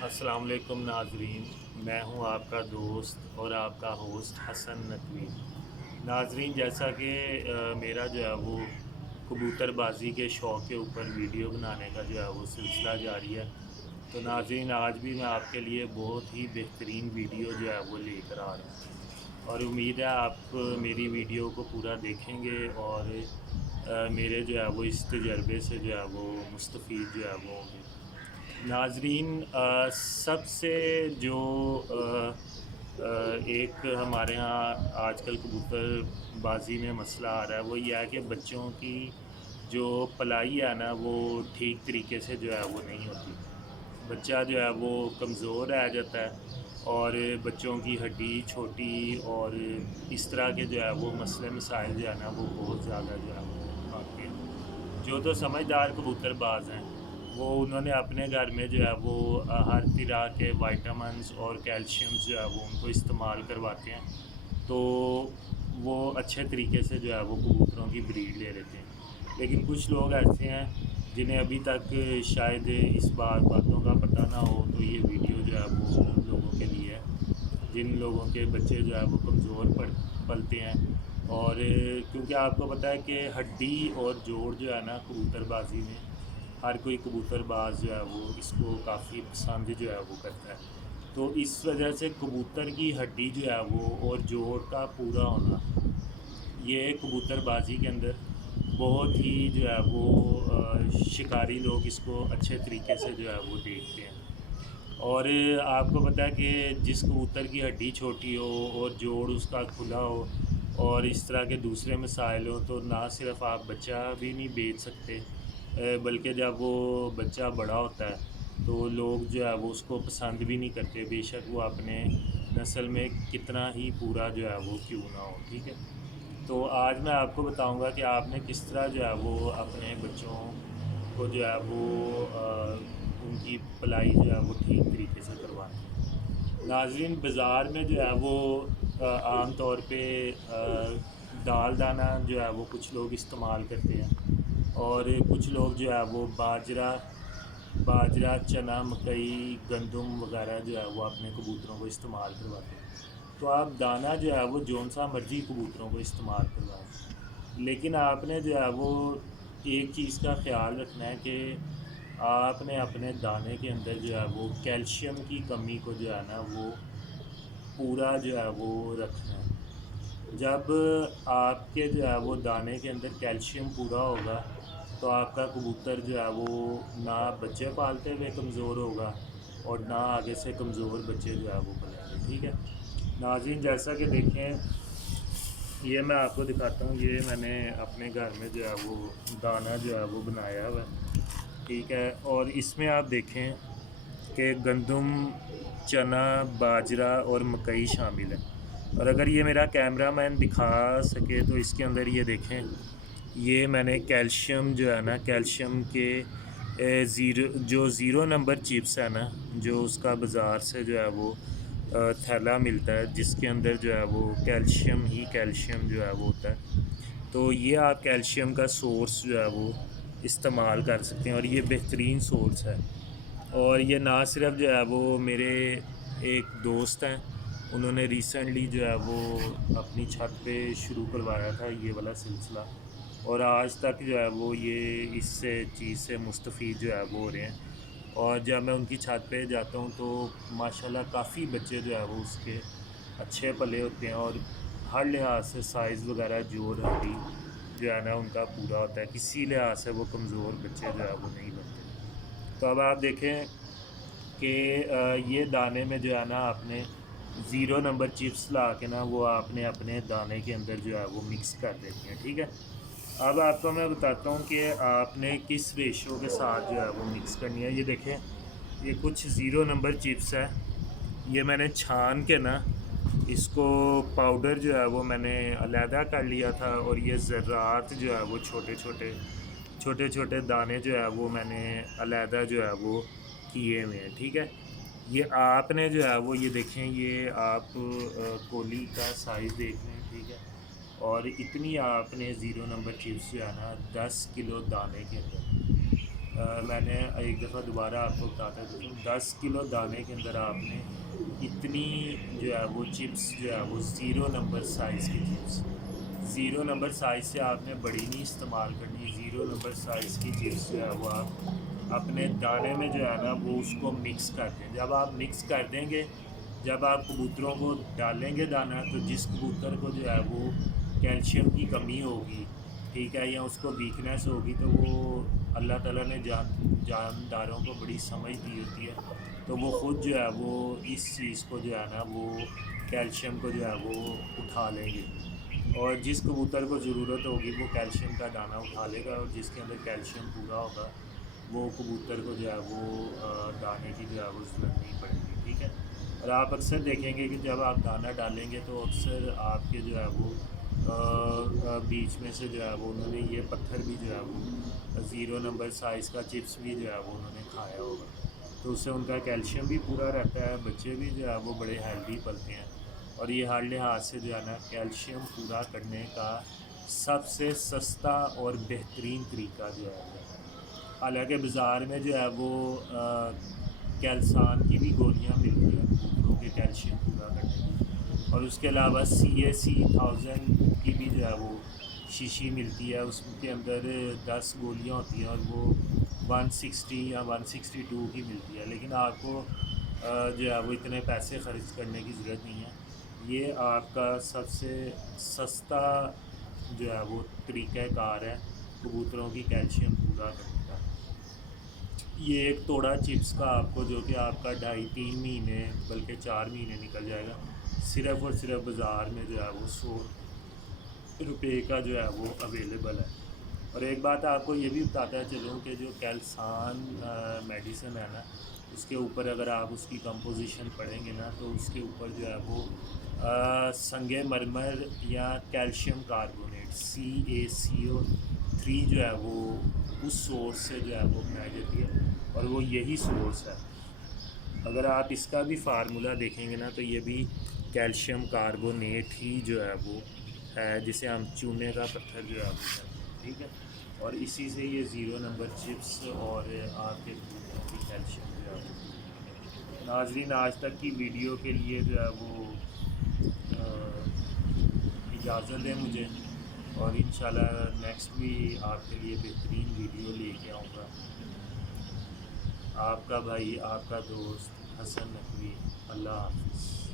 السلام علیکم ناظرین، میں ہوں آپ کا دوست اور آپ کا ہوسٹ حسن نقوی۔ ناظرین، جیسا کہ میرا جو ہے وہ کبوتر بازی کے شوق کے اوپر ویڈیو بنانے کا جو ہے وہ سلسلہ جاری ہے، تو ناظرین آج بھی میں آپ کے لیے بہت ہی بہترین ویڈیو جو ہے وہ لے کر آ رہا ہوں، اور امید ہے آپ میری ویڈیو کو پورا دیکھیں گے اور میرے جو ہے وہ اس تجربے سے جو ہے وہ مستفید جو ہے وہ ہوں گے۔ ناظرین، سب سے جو ایک ہمارے ہاں آج کل کبوتر بازی میں مسئلہ آ رہا ہے، وہ یہ ہے کہ بچوں کی جو پلائی ہے نا وہ ٹھیک طریقے سے جو ہے وہ نہیں ہوتی۔ بچہ جو ہے وہ کمزور رہ جاتا ہے اور بچوں کی ہڈی چھوٹی، اور اس طرح کے جو ہے وہ مسئلے مسائل جو ہے نا وہ بہت زیادہ جو ہے وہ آتے ہیں۔ جو تو سمجھدار کبوتر باز ہیں وہ انہوں نے اپنے گھر میں جو ہے وہ ہر طرح کے وائٹامنس اور کیلشیمز جو ہے وہ ان کو استعمال کرواتے ہیں، تو وہ اچھے طریقے سے جو ہے وہ کبوتروں کی بریڈ لے لیتے ہیں۔ لیکن کچھ لوگ ایسے ہیں جنہیں ابھی تک شاید اس باتوں کا پتہ نہ ہو، تو یہ ویڈیو جو ہے وہ ان لوگوں کے لیے ہے جن لوگوں کے بچے جو ہے وہ کمزور پلتے ہیں، اور کیونکہ آپ کو پتہ ہے کہ ہڈی اور جوڑ جو ہے نا کبوتر بازی میں ہر کوئی کبوتر باز جو ہے وہ اس کو کافی پسند جو ہے وہ کرتا ہے، تو اس وجہ سے کبوتر کی ہڈی جو ہے وہ اور جوڑ کا پورا ہونا، یہ کبوتر بازی کے اندر بہت ہی جو ہے وہ شکاری لوگ اس کو اچھے طریقے سے جو ہے وہ دیکھتے ہیں۔ اور آپ کو پتہ ہے کہ جس کبوتر کی ہڈی چھوٹی ہو اور جوڑ اس کا کھلا ہو اور اس طرح کے دوسرے مسائل ہوں، تو نہ صرف آپ بچہ بھی نہیں بیچ سکتے، بلکہ جب وہ بچہ بڑا ہوتا ہے تو لوگ جو ہے وہ اس کو پسند بھی نہیں کرتے، بے شک وہ اپنے نسل میں کتنا ہی پورا جو ہے وہ کیوں نہ ہو، ٹھیک ہے۔ تو آج میں آپ کو بتاؤں گا کہ آپ نے کس طرح جو ہے وہ اپنے بچوں کو جو ہے وہ ان کی پلائی جو ہے وہ ٹھیک طریقے سے کروانی ہے۔ ناظرین، بازار میں جو ہے وہ عام طور پہ دال دانہ جو ہے وہ کچھ لوگ استعمال کرتے ہیں، اور کچھ لوگ جو ہے وہ باجرہ چنا مکئی گندم وغیرہ جو ہے وہ اپنے کبوتروں کو استعمال کرواتے ہیں، تو آپ دانہ جو ہے وہ جون سا مرضی کبوتروں کو استعمال کروائیں، لیکن آپ نے جو ہے وہ ایک چیز کا خیال رکھنا ہے کہ آپ نے اپنے دانے کے اندر جو ہے وہ کیلشیم کی کمی کو جو ہے نا وہ پورا جو ہے وہ رکھنا ہے۔ جب آپ کے جو ہے وہ دانے کے اندر کیلشیم پورا ہوگا تو آپ کا کبوتر جو ہے وہ نہ بچے پالتے ہوئے کمزور ہوگا اور نہ آگے سے کمزور بچے جو ہے وہ پلیں گے، ٹھیک ہے۔ ناظرین، جیسا کہ دیکھیں، یہ میں آپ کو دکھاتا ہوں، یہ میں نے اپنے گھر میں جو ہے وہ دانہ جو ہے وہ بنایا ہوا ہے، ٹھیک ہے، اور اس میں آپ دیکھیں کہ گندم چنا باجرہ اور مکئی شامل ہے، اور اگر یہ میرا کیمرہ مین دکھا سکے تو اس کے اندر یہ دیکھیں، یہ میں نے کیلشیم جو ہے نا کیلشیم کے زیرو نمبر چپس ہے نا، جو اس کا بازار سے جو ہے وہ تھیلا ملتا ہے جس کے اندر جو ہے وہ کیلشیم ہی کیلشیم جو ہے وہ ہوتا ہے، تو یہ آپ کیلشیم کا سورس جو ہے وہ استعمال کر سکتے ہیں، اور یہ بہترین سورس ہے۔ اور یہ نہ صرف جو ہے وہ میرے ایک دوست ہیں، انہوں نے ریسنٹلی جو ہے وہ اپنی چھت پہ شروع کروایا تھا یہ والا سلسلہ، اور آج تک جو ہے وہ یہ اس سے چیز سے مستفید جو ہے وہ ہو رہے ہیں، اور جب میں ان کی چھت پہ جاتا ہوں تو ماشاءاللہ کافی بچے جو ہے وہ اس کے اچھے پلے ہوتے ہیں، اور ہر لحاظ سے سائز وغیرہ جوڑ ہڈی جو ہے نا ان کا پورا ہوتا ہے، کسی لحاظ سے وہ کمزور بچے جو ہے وہ نہیں بنتے۔ تو اب آپ دیکھیں کہ یہ دانے میں جو ہے نا آپ نے زیرو نمبر چپس لا کے نا وہ آپ نے اپنے دانے کے اندر جو ہے وہ مکس کر دینی ہے، ٹھیک ہے۔ اب آپ کو میں بتاتا ہوں کہ آپ نے کس ریشو کے ساتھ جو ہے وہ مکس کرنی ہے۔ یہ دیکھیں، یہ کچھ زیرو نمبر چپس ہے، یہ میں نے چھان کے نا اس کو پاؤڈر جو ہے وہ میں نے علیحدہ کر لیا تھا، اور یہ ذرات جو ہے وہ چھوٹے چھوٹے دانے جو ہے وہ میں نے علیحدہ جو ہے وہ کیے ہوئے ہیں، ٹھیک ہے۔ یہ آپ نے جو ہے وہ یہ دیکھیں، یہ آپ کولی کا سائز دیکھ لیں، ٹھیک ہے، اور اتنی آپ نے زیرو نمبر چپس جو ہے نا 10 کلو دانے کے اندر میں نے ایک دفعہ دوبارہ آپ کو بتاتا ہوں 10 کلو دانے کے اندر آپ نے اتنی جو ہے وہ چپس جو ہے وہ 0 نمبر سائز کی چپس، 0 نمبر سائز سے آپ نے بڑی نہیں استعمال کرنی، 0 نمبر سائز کی چپس جو ہے وہ آپ اپنے دانے میں جو ہے نا وہ اس کو مکس کر دیں۔ جب آپ مکس کر دیں گے، جب آپ کبوتروں کو ڈالیں گے دانہ، تو جس کبوتر کو جو ہے وہ کیلشیم کی کمی ہوگی، ٹھیک ہے، یا اس کو ویکنیس ہوگی، تو وہ اللہ تعالیٰ نے جانداروں کو بڑی سمجھ دی ہوتی ہے، تو وہ خود جو ہے وہ اس چیز کو جو ہے نا وہ کیلشیم کو جو ہے وہ اٹھا لیں گے، اور جس کبوتر کو ضرورت ہوگی وہ کیلشیم کا دانہ اٹھا لے گا، اور جس کے اندر کیلشیم پورا ہوگا وہ کبوتر کو جو ہے وہ دانے کی جو ہے وہ ضرورت نہیں پڑے گی، ٹھیک ہے۔ اور آپ اکثر دیکھیں گے کہ جب آپ دانہ ڈالیں گے تو اکثر آپ کے جو ہے وہ بیچ میں سے جو ہے وہ انہوں نے یہ پتھر بھی جو ہے وہ 0 نمبر سائز کا چپس بھی جو ہے وہ انہوں نے کھایا ہوگا، تو اس سے ان کا کیلشیم بھی پورا رہتا ہے، بچے بھی جو ہے وہ بڑے ہیلدی پلتے ہیں، اور یہ ہر لحاظ سے جو ہے نا کیلشیم پورا کرنے کا سب سے سستا اور بہترین طریقہ جو ہے وہ ہے۔ حالانکہ بازار میں جو ہے وہ کیلسان کی بھی گولیاں ملتی ہیں کبوتروں کے کیلشیم پورا کرنے کی، اور اس کے علاوہ CAC 1000 کی بھی جو ہے وہ شیشی ملتی ہے، اس کے اندر 10 گولیاں ہوتی ہیں، اور وہ 160 یا 162 کی ملتی ہے، لیکن آپ کو جو ہے وہ اتنے پیسے خرچ کرنے کی ضرورت نہیں ہے، یہ آپ کا سب سے سستا جو ہے وہ طریقہ کار ہے کبوتروں کی کیلشیم پورا کرنے کا۔ یہ ایک توڑا چپس کا آپ کو جو کہ آپ کا 2.5-3 مہینے بلکہ 4 مہینے نکل جائے گا، صرف اور صرف بازار میں جو ہے وہ 100 روپے کا جو ہے وہ اویلیبل ہے۔ اور ایک بات آپ کو یہ بھی بتاتا چلوں کہ جو کیلسان میڈیسن ہے نا، اس کے اوپر اگر آپ اس کی کمپوزیشن پڑھیں گے نا تو اس کے اوپر جو ہے وہ سنگ مرمر یا کیلشیم کاربونیٹ CaCO3 جو ہے وہ اس سورس سے جو ہے وہ بنائی جاتی ہے، اور وہ یہی سورس ہے۔ اگر آپ اس کا بھی فارمولہ دیکھیں گے نا تو یہ بھی کیلشیم کاربونیٹ ہی جو ہے وہ ہے، جسے ہم چونے کا پتھر جو ہے وہ کہتے ہیں، ٹھیک ہے، اور اسی سے یہ 0 نمبر چپس اور آپ کے کبوتروں کی کیلشیم جو ہے وہ پوری ہوتی ہے۔ ناظرین، آج تک کی ویڈیو کے لیے جو ہے وہ اجازت دیں مجھے، اور انشاءاللہ نیکسٹ بھی آپ کے لیے بہترین ویڈیو لے کے آؤں گا۔ آپ کا بھائی، آپ کا دوست حسن نقوی، اللہ حافظ۔